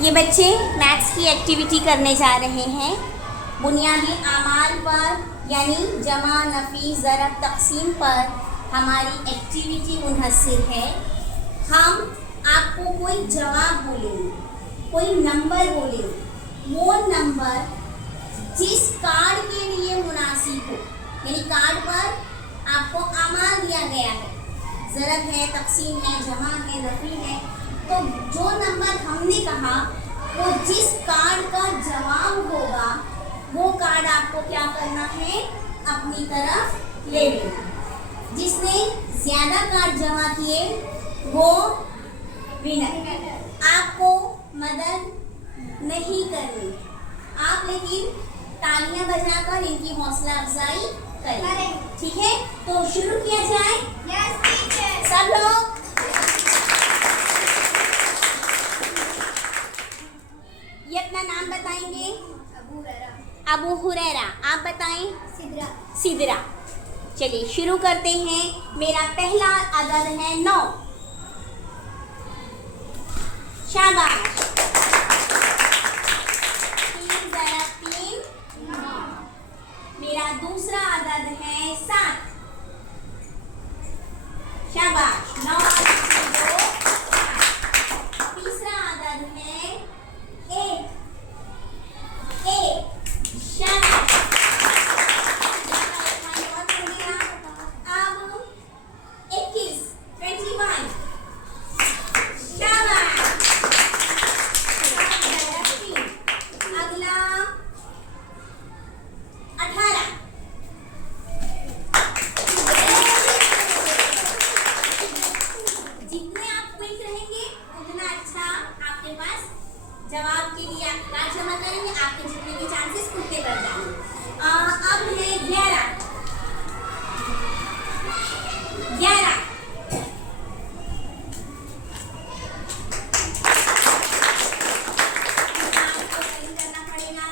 ये बच्चे मैथ्स की एक्टिविटी करने जा रहे हैं। बुनियादी आमाल पर यानी जमा, नफी, ज़रब, तक़सीम पर हमारी एक्टिविटी मुनहसर है। हम आपको कोई जवाब बोलेंगे, कोई नंबर बोलेंगे। वो नंबर जिस कार्ड के लिए मुनासिब हो, यानी कार्ड पर आपको आमाल दिया गया है, ज़रब है, तक़सीम है, जमा है, नफी है, तो जो नंबर हमने कहा वो जिस कार्ड का जवाब होगा वो कार्ड आपको क्या करना है, अपनी तरफ ले लेना। जिसने ज़्यादा कार्ड जमा किए वो विनर। आपको मदद नहीं करनी, आप लेकिन तालियां बजाकर इनकी हौसला अफजाई करें। ठीक है, तो शुरू किया जाए। Yes teacher. सब लोग ये अपना नाम बताएंगे। अबू हुरैरा। आप बताएं। सिद्रा। सिदरा। चलिए शुरू करते हैं। मेरा पहला अदद है 9। शाबाश। 3 ज़रब 3 9। मेरा दूसरा अदद है 7। शाबाश। 9 2 7। तीसरा अदद है 1। शाबाश। अब 21 21। शाबाश। अगला 18। जितने आप क्विक रहेंगे उतना अच्छा आपके पास जवाब के लिए आप कार्ड जमा करेंगे, आपके जीतने के चांसेस उतने बढ़ जाएंगे। अब है 11। 11। आपको सही करना पड़ेगा।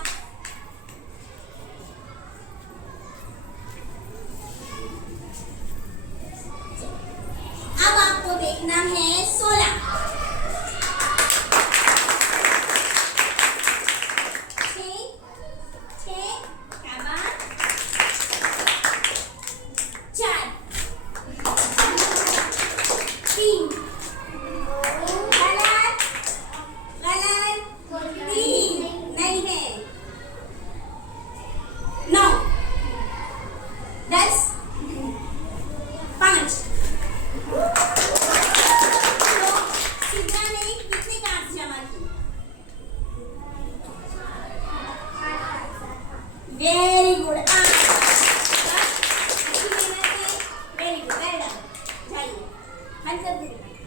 अब आपको देखना है 16। 6 शाबाश। 4 3 गलत गलत 3 नहीं है। 9 10 5। सिद्रा ने कितने कार्ड जमा किए? Very good.